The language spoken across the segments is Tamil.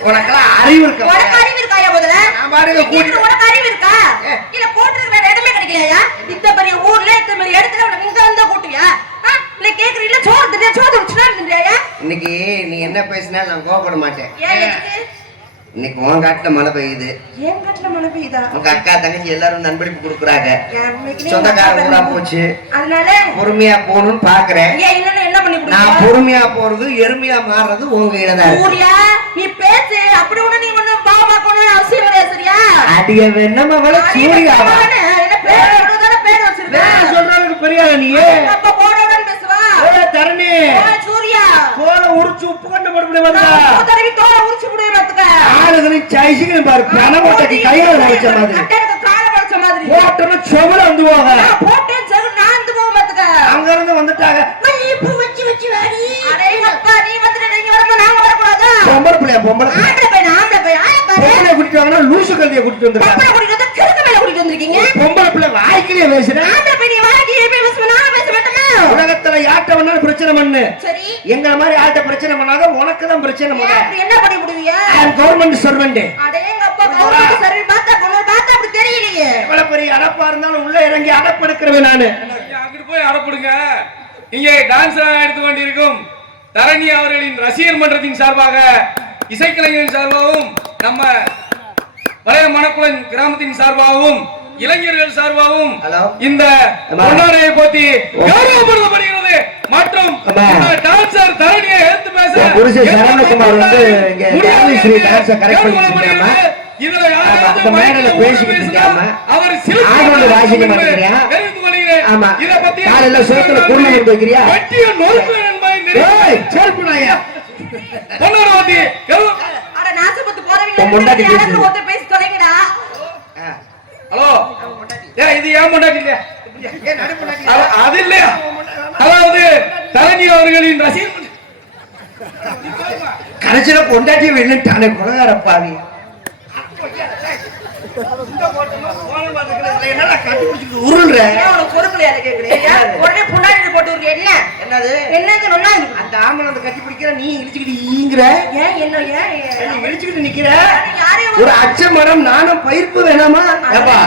உனக்கெல்லாம் அறிவு இருக்கா உனக்கு அறிவு இருக்காயா முதல்ல? நான் பாருங்க கேக்குற உனக்கு அறிவு இருக்கா. இல்ல போட்டுறதுக்கு வேற இடமே கிடைக்கலையா இத்த பெரிய ஊர்ல இத்த பெரிய இடத்துல உனக்கு இங்க வந்தா கூட்டுவியா? இல்ல கேக்குற இல்ல சோறு தின்றியா? சோறு வச்சுனா தின்றியா இன்னைக்கு நீ என்ன பேசினாலும் நான் கோவப்பட மாட்டேன். இன்னைக்கு உன் காட்டுல மழை பெய்யுது. ஏன் கட்டல மழை பெய்யுதா? உங்க அக்கா தங்கச்சி எல்லாரும் நண்பளிப்பு கொடுக்குறாங்க. என் அன்னைக்கு சொந்தக்கார நீ ஊரா போச்சு. அதனால? பொறுமையா போகணும்னு பாக்குறேன். பண்ணி நான்? பொறுமையா போறது எருமையா மாறுறது உங்க. சூர்யா நீ பேசு அப்படி ஒண்ணு நீ ஒண்ணு பாவ பார்க்கணும்னு அவசியம் கிடையாது சரியா? அடிய வெண்ணம் அவள சூரியாவா என்ன பேர் சொல்றதால பேர் வச்சிருக்க? நான் சொல்றதுக்கு பெரியாத நீ. அப்ப போனவன் பேசுவா. ஏ, தரணி. சூர்யா. கோல உரிச்சு உப்பு கண்டு போட்டு வந்தா உப்பு தடவி தோலை உரிச்சு. ஆளுகளும் சைசிக்கணும் பாரு. பணமட்டைக்கு கையில வச்ச மாதிரி. காலை மாதிரி. போட்டோன்னு செவல வந்து போக போட்டேன் நான் வந்து போக பாத்துக்க. அங்க இருந்து வந்துட்டாங்க. அடேங்கப்பா, நீ வந்துட்டு நீங்க வரும்போது நாங்க வரக்கூடாதா? பொம்பளை பிள்ளைய பொம்பளை. ஆம்பளை பையன், ஆம்பளை பையன், ஆயா பாரு. பொம்பளை லூசு கல்வியை கூட்டிட்டு வந்திருக்காங்க பொம்பளை கூட்டிட்டு வந்து கிறுக்கு மேல கூட்டிட்டு வந்திருக்கீங்க. பொம்பளை பிள்ளை வாய்க்கிலேயே பேசுறேன் ஆம்பளை பையன் பேசுவேன், நான் பேச மாட்டேனா? உலகத்துல யார்ட்ட வேணாலும் பிரச்சனை பண்ணு சரி, எங்களை மாதிரி ஆள்கிட்ட பிரச்சனை பண்ணாத உனக்கு தான் பிரச்சனை பண்ண என்ன பண்ணி விடுவீங்க? கவர்மெண்ட் சர்வெண்ட் அடேங்கப்பா, கவர்மெண்ட் சர்வீஸ் பார்த்தா, கொஞ்சம் பார்த்தா அப்படி தெரியலையே. எவ்வளவு பெரிய அடப்பா இருந்தாலும் உள்ள இறங்கி அடப்படுக்கிறவன் நானு அங்கிட்டு போய் அடப்படுங்க இங்கே டான்ஸ் எடுத்து கொண்டிருக்கும் தரணி அவர்களின் ரசிகர் மன்றத்தின் சார்பாக இசைக்கலைஞரின் சார்பாகவும் நம்ம பழைய மணக்குளம் கிராமத்தின் சார்பாகவும் இளைஞர்கள் சார்பாகவும். இந்த. பொன்னாடையை போத்தி கௌரவப்படுத்தப்படுகிறது மற்றும் டான்சர் தரணியை எடுத்து பேச புருஷன் சரவணகுமார் வந்து இங்க டான்ஸ். இதுல யாராவது அந்த மேடையில மைக்கில் பேசிக்கிட்டு இருக்காம. அவர் ஆடோட வாசிக்க ஆமா. இதை பத்தி காலையில சோத்துல குருணை எடுத்து வைக்கிறியா? வெட்டிய நொறுக்குவேன் என்பதை ஏய், நிரூபித்து செருப்பு நாயா. அட நாசப்பட்டு போறவங்க யாராவது பேசுது. ஒருத்தர் பேசி தொலைங்கடா. ஆ. ஹலோ ஏய் இது ஏன்? அது- இல்லையா அதாவது தரணி அவர்களின். கடைசியில பொண்டாட்டி வெளியிட்டானே கொலகார பாவி என்னடா கண்டுபிடிச்சிட்டு உருள்ற? ஏன் உனக்கு பொறுக்கலையா அதை கேக்குறேன்? உடனே புண்ணாடி போட்டு விடுறிய? என்ன? என்னது? என்னது இருக்கு? அந்த ஆம்பளை அந்த கட்டி பிடிக்கிற நீ இழிச்சுக்கிட்டு ஈங்குற ஏன் என்ன ஏன் நீ? இழிச்சுக்கிட்டு நிக்கிற. ஒரு அச்ச மரம் நானும் பயிர்ப்பு வேணாமா? ஏப்பா.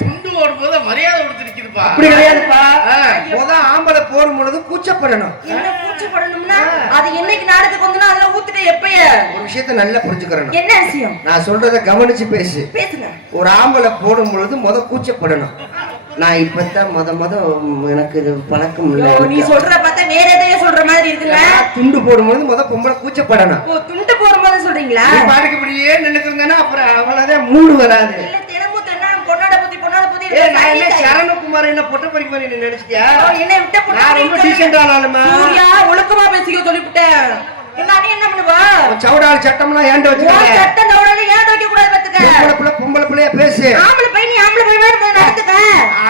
துண்டு ஓடும்போது மரியாதை கொடுத்து நிக்குதுப்பா. அப்படி கிடையாதுப்பா. முத ஆம்பளை போடும் பொழுது கூச்சப்படணும். என்ன கூச்சப்படணும்னா அது என்னைக்கு நாடகத்துக்கு வந்து அதுல ஊத்துட்ட எப்பய? ஒரு விஷயத்த நல்லா புரிஞ்சுக்கிறணும். என்ன விஷயம்? நான் சொல்றத கவனிச்சு பேசு. பேசுங்க. ஒரு ஆம்பளை போடும் பொழுது முத கூச்சப்படணும். நான் இப்பதான் முத முத எனக்கு இது பழக்கம் ஐயோ, நீ இல்லை சொல்ற பார்த்தா வேற எதையோ சொல்ற மாதிரி இருக்குல்ல? துண்டு போடும்போது முத பொம்பளை கூச்சப்படணும். ஓ துண்டு போடும்போது சொல்றீங்களா? நீ பாட்டுக்கு இப்படியே நின்னுக்கிறதுனா அப்புறம் அவ்வளவுதான் மூடு வராது இல்ல தினமும் தென்னா பொண்ணாட பத்தி பொண்ணாட பத்தி ஏ நான் என்ன. சரணகுமார் என்ன பொட்ட பறிக்க மாதிரி நீ நினைச்சிட்டியா? என்னை விட்ட பொண்ணு நான் ரொம்ப சூர்யா ஒழுக்கமா பேசிக்க சொல்லிவிட்டேன். என்ன நீ என்ன பண்ணுவா? சவுடால் சட்டம்லாம் ஏன்ட உன் வச்சுக்க சட்டம் தவறான ஏன் வைக்க கூடாது பாத்துக்க பொம்பளை பிள்ளை பொம்பளை பிள்ளைய பேசு. ஆம்பளை பையன் நீ ஆம்பளை பையன் மாதிரி நடந்துக்க.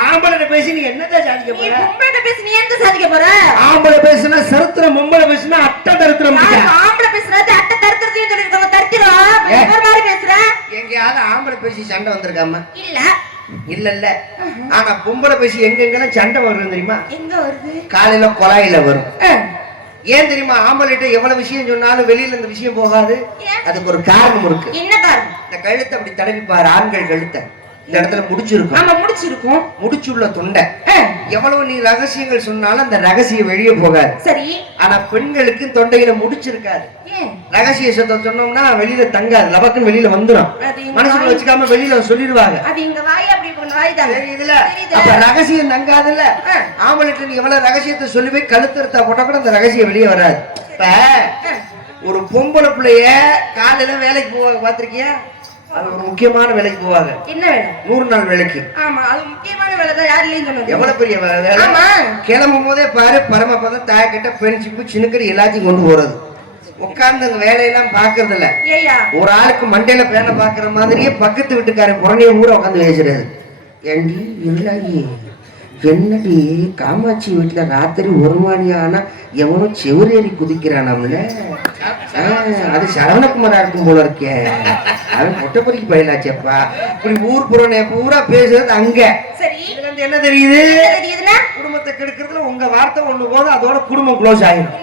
ஆம்பளை பேசி நீ என்னதான் சாதிக்க நீ போற? பொம்பளை பேசி நீ எந்த சாதிக்க போற? ஆம்பளை பேசுனா சரித்திரம் பொம்பளை பேசுனா அட்ட தரித்திரம் ஆம்பளை பேசுறது அட்டை தருத்துறதையும் சொல்லிருக்காங்க தருத்திரம். ஒரு மாதிரி பேசுற. எங்கேயாவது ஆம்பளை பேசி சண்டை வந்திருக்காம? இல்ல. இல்ல இல்ல ஆனா பொம்பளை பேசி எங்கெங்கெல்லாம் சண்டை வரும் தெரியுமா? எங்க வருது? காலையில குழாயில வரும். ஏன் தெரியுமா? ஆம்பளைட்ட எவ்வளவு விஷயம் சொன்னாலும் வெளியில இந்த விஷயம் போகாது? அதுக்கு ஒரு காரணம் இருக்கு. என்ன காரணம்? இந்த கழுத்தை அப்படி தடவி பாரு ஆண்கள் கழுத்தை. இந்த இடத்துல முடிச்சிருக்கும். ஆமா முடிச்சிருக்கோம். முடிச்சுள்ள தொண்டை. எவ்வளவு நீ ரகசியங்கள் சொன்னாலும் அந்த ரகசியம் வெளியே போகாது. சரி. ஆனா பெண்களுக்கு தொண்டையில முடிச்சிருக்காது. ரகசிய சத்தத்தை சொன்னோம்னா வெளியில தங்காது. லபக்குன்னு வெளியில வந்துடும் எங்க வாய். வச்சுக்காம வெளியில சொல்லிடுவாங்க. அது இங்க வாய் அப்படி தெரியுதுல தெரியுது. அப்ப ரகசியம் தங்காதுல்ல. ஆம்பளைட்டு நீ எவ்வளவு ரகசியத்தை சொல்லி போய் கழுத்தறுத்தா போட்டா கூட அந்த ரகசியம் வெளியே வராது. இப்ப ஒரு பொம்பளை பிள்ளைய காலையில வேலைக்கு போவாங்க பாத்திருக்கியா அது ஒரு முக்கியமான வேலைக்கு போவாங்க. என்ன வேலை? நூறு நாள் வேலைக்கு. ஆமா அது முக்கியமான வேலை தான் யார் இல்லைன்னு சொன்னது? எவ்வளவு பெரிய வேலை. கிளம்பும் போதே பாரு பரமபதம் தாயக்கிட்ட பெருஞ்சிப்பு சின்னுக்கடி எல்லாத்தையும் கொண்டு போறது. உட்கார்ந்து வேலையெல்லாம் பாக்குறது இல்ல. ஒரு ஆளுக்கு மண்டையில பேனை பாக்குற மாதிரியே பக்கத்து வீட்டுக்காரன் புறணிய ஊற உட்காந்து பேசுறது ஏண்டி என்னடி காமாட்சி வீட்டுல ராத்திரி ஒரு மணி ஆனா எவனோ செவரேறி குதிக்கிறானாம்ல அது சரவணகுமாரா இருக்கும் போல இருக்கே. அவன் பொட்டப்பொறிக்கு பயிலாச்சேப்பா. இப்படி ஊர் புறனே பூரா பேசுறது அங்க. என்ன தெரியுது? குடும்பத்தை கெடுக்கிறதுல உங்க வார்த்தை ஒண்ணு போதும் அதோட குடும்பம் க்ளோஸ் ஆயிடும்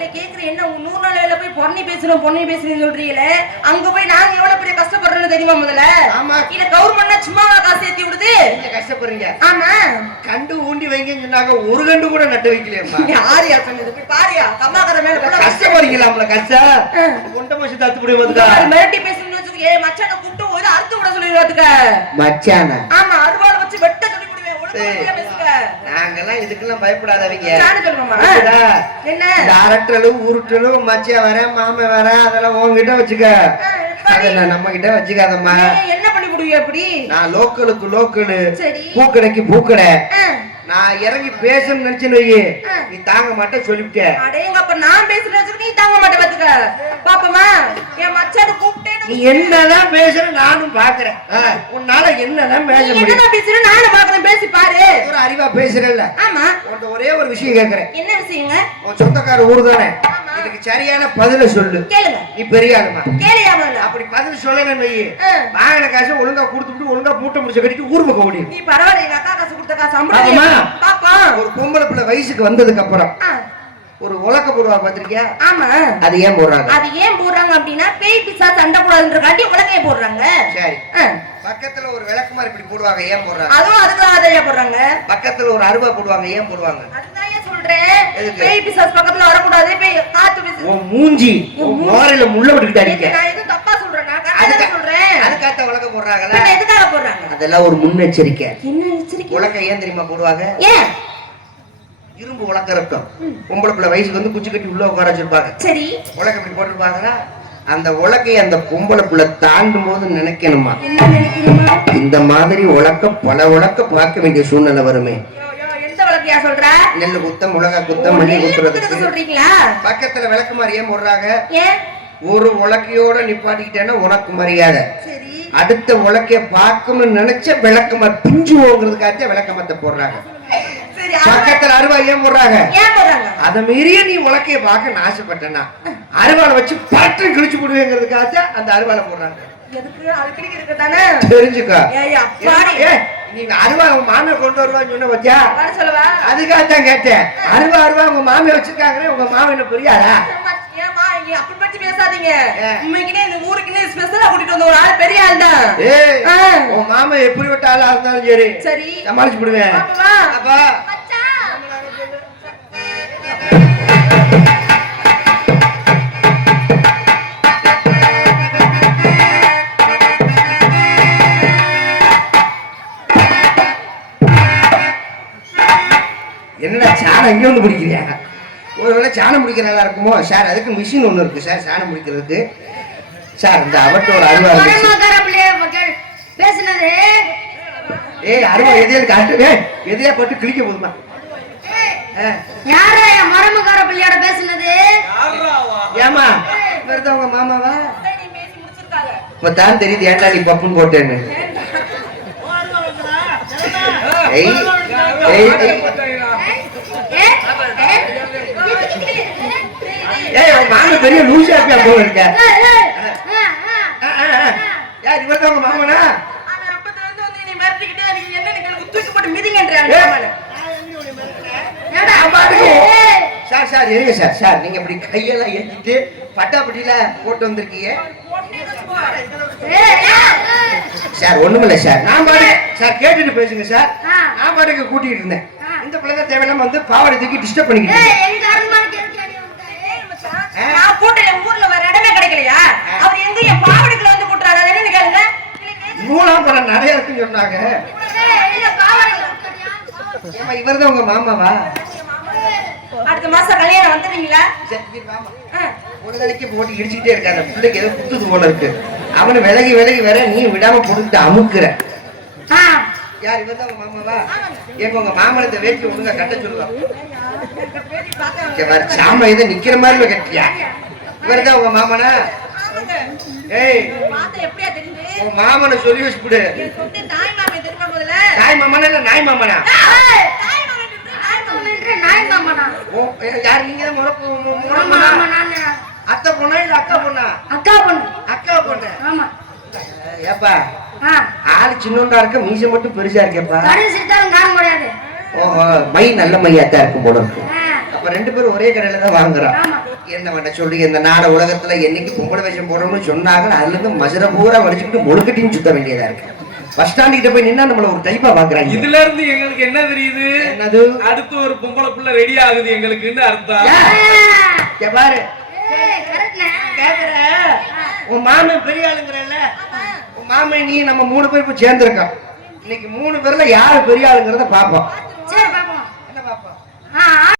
என்ன நூறு நாள் பொண்ணி பேசுறோம் பொண்ணி பேசுறேன்னு சொல்றீங்களே? அங்க போய் நாங்க எவ்வளவு பெரிய கஷ்டப்படுறோம்னு தெரியுமா முதல்ல? ஆமா. இல்ல கவர்மெண்ட் சும்மாவா காசு ஏத்தி விடுது? நீங்க கஷ்டப்படுறீங்க. ஆமா. கண்டு ஊண்டி வைங்கன்னு சொன்னாங்க ஒரு கண்டு கூட நட்டு வைக்கலையம்மா. யாரியா சொன்னது. போய் பாரியா. கம்மாக்கற மேல கூட கஷ்டப்படுறீங்களாம்ல கஷ்டம் கொண்ட மோசி தத்து இந்த மாதிரி மிரட்டி பேசணும்னு வச்சுக்கோ. ஏய் மச்சான கூப்பிட்டு ஒரு அறுத்து விட சொல்லிடுவாத்துக்க மச்சான? ஆமா அருவாளை வச்சு வெட்ட நாங்கெல்லாம் இதுக்கெல்லாம் பயப்படாதவங்க அரட்டலும் உருட்டலும் மச்சியா வரேன் மாமன் வரேன் அதெல்லாம் உன்கிட்ட வச்சுக்க. அதெல்லாம் நம்ம கிட்ட வச்சுக்காதம்மா. என்ன பண்ணி விடுவீங்க அப்படி நான் லோக்கலுக்கு லோக்கலு. பூக்கடைக்கு பூக்கடை. நான் இறங்கி பேசணும்னு நினைச்சேன்னு வையி. நீ தாங்க மாட்டேன் சொல்லிவிட்டேன் அடேங்க அப்ப நான் பேசுறேன் நீ தாங்க மாட்டே பாத்துக்க. பாப்பமா என் மச்சான கூப்பிட்டேன்னு நீ என்னதான் பேசுற நானும் பாக்குறேன். உன்னால என்னதான் பேச முடியும்? என்னதான் பேசுற? நானும் பாக்குறேன் பேசி பாரு. ஒரு அறிவா பேசுறல்ல. ஆமா. உன்கிட்ட ஒரே ஒரு விஷயம் கேக்குறேன். என்ன விஷயங்க? உன் சொந்தக்கார ஊர் தானே. இதுக்கு சரியான பதில சொல்லு. நீ பெரிய ஆளுமா அப்படி பதில் சொல்லணும்னு வையி. வாங்கின காசை ஒழுங்கா கொடுத்துட்டு ஒழுங்கா மூட்டை முடிச்ச கட்டிட்டு ஊர் பக்கம் ஓடிடும் நீ பரவாயில்ல அக்கா காசு கொடுத்த காசு ஒரு பொம்பளை பிள்ளை வயசுக்கு வந்ததுக்கு அப்புறம் ஒரு உலக்க போடுவா பாத்திருக்கியா ஆமா. அது ஏன் போடுறாங்க? அது ஏன் போடுறாங்க அப்படின்னா பேய் பிசா சண்டை போடாதுன்றக்காண்டி உலகைய போடுறாங்க. சரி. பக்கத்துல ஒரு விளக்குமாறு இப்படி போடுவாங்க ஏன் போடுறாங்க? அதுவும் அதுக்கு ஆதையா போடுறாங்க? பக்கத்துல ஒரு அருவா போடுவாங்க ஏன் போடுவாங்க? பேய் பிசாஸ் பக்கத்துல வரக்கூடாது. பேய் காத்து பிசு உன் மூஞ்சி உன் மோரையில முள்ள விட்டுக்கிட்டு அடிக்க. நான் எதுவும் தப்பா சொல்றேன்? நான் கரெக்டா தான் சொல்றேன். அதுக்காக உலக போடுறாங்கல்ல பின்ன எதுக்காக போடுறாங்க? அதெல்லாம் ஒரு முன்னெச்சரிக்கை. என்ன எச்சரிக்கை? உலக்க ஏன் தெரியுமா போடுவாங்க? ஏன்? இரும்பு உலக்க இருக்கும் பொம்பளை பிள்ளை வயசுக்கு வந்து குச்சி கட்டி உள்ள உட்கார வச்சிருப்பாங்க. சரி. உலக்க இப்படி போட்டிருப்பாங்கன்னா அந்த உலக்கையை அந்த பொம்பளை பிள்ளை தாண்டும் போது நினைக்கணுமா இந்த மாதிரி உலக்க பல உலக்க பார்க்க வேண்டிய சூழ்நிலை வருமே. யோ, யோ, எந்த விளக்கையா சொல்ற? நெல்லு குத்தம் மிளகா குத்தம் நெல்லு குத்துறதுக்கு சொல்றீங்களா? பக்கத்துல விளக்குமாறு ஏன் போடுறாங்க? ஒரு உலக்கையோட நிப்பாட்டிக்கிட்டேன்னா உனக்கு மரியாதை. சரி. அடுத்த உலக்கைய பார்க்கணும்னு நினைச்ச விளக்கமாறு பிஞ்சுவோங்கிறதுக்காக விளக்கமத்தை போடுறாங்க. பக்கத்துல அருவா ஏன் போடுறாங்க? அதை மீறிய நீ உலக்கைய பார்க்க நான் ஆசைப்பட்டேன்னா அருவாளை வச்சு பட்டு கிழிச்சு போடுவேங்கிறதுக்காக அந்த அருவாளை போடுறாங்க. தெரிஞ்சுக்கோ. நீங்க அருவா உங்க மாமியை கொண்டு வருவான்னு சொன்ன வச்சா சொல்லவா? அதுக்காக தான் கேட்டேன். அருவா அருவா உங்க மாமியை வச்சிருக்காங்களே உங்க மாமன் என்ன புரியாதா? அப்படி பத்தி பேசாதீங்க? உண்மைக்குனே இந்த ஊருக்குன்னே ஸ்பெஷலா கூட்டிட்டு வந்த ஒரு ஆள் பெரிய ஆள் தான். ஏய் ஆ. உன் மாமன் எப்படி விட்ட ஆளா இருந்தாலும் சரி. சரி. சமாளிச்சு விடுவேன். அப்பா சாணம் இங்க வந்து பிடிக்கிறியா ஒருவேளை சாணம் பிடிக்கிறதா இருக்குமோ? சார் அதுக்கு மிஷின் ஒன்று இருக்கு சார் சாணம் பிடிக்கிறதுக்கு சார் இந்த அவட்டோட அருவா பேசுனது ஏய் அருவா எதையா காட்டுவே எதையா போட்டு கிழிக்க போதுமா? யாரா என் மரமக்கார பிள்ளையோட பேசுனது? ஏமா வருதா உங்க மாமாவா? நீ பேசி முடிச்சிருக்காங்க இப்பதான் தெரியுது ஏன்டா நீ பப்புன்னு போட்டேன்னு. ஏய் ஏய் ஏய். ஏ? ஏ? ஏய் உங்க மாமன் பெரிய லூசா இருப்பியா போல இருக்க ஏய், ஏய். ஆ, ஆ. ஆ, ஆ, ஆ. யார் இவர் தான் உங்க மாமனா அவன். சார் சார் இருங்க சார் சார் நீங்க இப்படி கையெல்லாம் ஏத்திட்டு பட்டாப்பட்டியில போட்டு வந்திருக்கீங்க. சார் ஒண்ணுமில்ல சார் நான் சார் கேட்டுட்டு பேசுங்க சார். நான் பாட்டுக்கு கூட்டிட்டு இருந்தேன். இந்த பிள்ளை தான் தேவையில்லாம வந்து பாவாடை தூக்கி டிஸ்டர்ப் பண்ணிக்கிட்டு ஏய், இருக்கு. எங்க அரண்மனைக்கு எதுக்கு அடி வந்த? போட்ட என் ஊர்ல வேற இடமே கிடைக்கலையா? அவர் எங்க என் பாவடைக்குள்ள வந்து போட்டுறாரு அது என்னன்னு கேளுங்க. நூலாம் படம் நிறைய இருக்குன்னு சொன்னாங்க. ஏமா இவர் தான் உங்க மாமாவா? அடுத்த மாசம் கல்யாணம் வந்துடுறீங்களா? நாளைக்கு போட்டு இடிச்சுக்கிட்டே இருக்காத. பிள்ளைக்கு ஏதோ குத்துது போல இருக்கு. அவனை விலகி விலகி வர நீ விடாம போட்டுக்கிட்டு அமுக்குற. ஆ. யார் இவர் தான் உங்க மாமாவா? எங்க உங்க மாமனை இந்த வேட்டி ஒழுங்கா கட்ட சொல்லுவா சாம இதை நிக்கிற மாதிரி கட்டியா? இவர் தான் உங்க மாமனா? ஏய். உன் மாமனை சொல்லி சொத்து தாய் மாமே தெரியுமா முதல்ல? தாய் மாமனா இல்ல நாய் மாமனா? யார் நீங்க. அத்தை பொண்ணா இல்ல அக்கா பொண்ணா? அக்கா பொண்ணு. அக்கா பொண்ணு. ஆமா. ஏப்பா ஆளு சின்னோண்டா இருக்க மீசை மட்டும் பெருசா இருக்கேப்பா. ஓஹோ மை நல்ல மையாத்தான் இருக்கும் போல இருக்கு. அப்ப ரெண்டு பேரும் ஒரே கடையில தான் வாங்குறோம் என்ன பண்ண சொல்றீங்க இந்த நாட உலகத்துல என்னைக்கு பொம்பளை வேஷம் போடணும்னு சொன்னாங்க அதுல இருந்து மதுரை பூரா வடிச்சுக்கிட்டு முழுக்கட்டியும் சுத்த வேண்டியதா இருக்கு. பஸ் ஸ்டாண்ட் கிட்ட போய் நின்னா நம்மள ஒரு டைப்பா பாக்குறாங்க. இதுல இருந்து எங்களுக்கு என்ன தெரியுது? என்னது? அடுத்து ஒரு பொம்பளை புள்ள ரெடி ஆகுது எங்களுக்குன்னு அர்த்தம். பாரு. உன் மாமன் பெரிய ஆளுங்கிறல்ல? உன் மாமன் நீ நம்ம மூணு பேர் இப்ப சேர்ந்திருக்கோம். இன்னைக்கு மூணு பேர்ல யாரு பெரிய ஆளுங்கிறத பாப்போம்.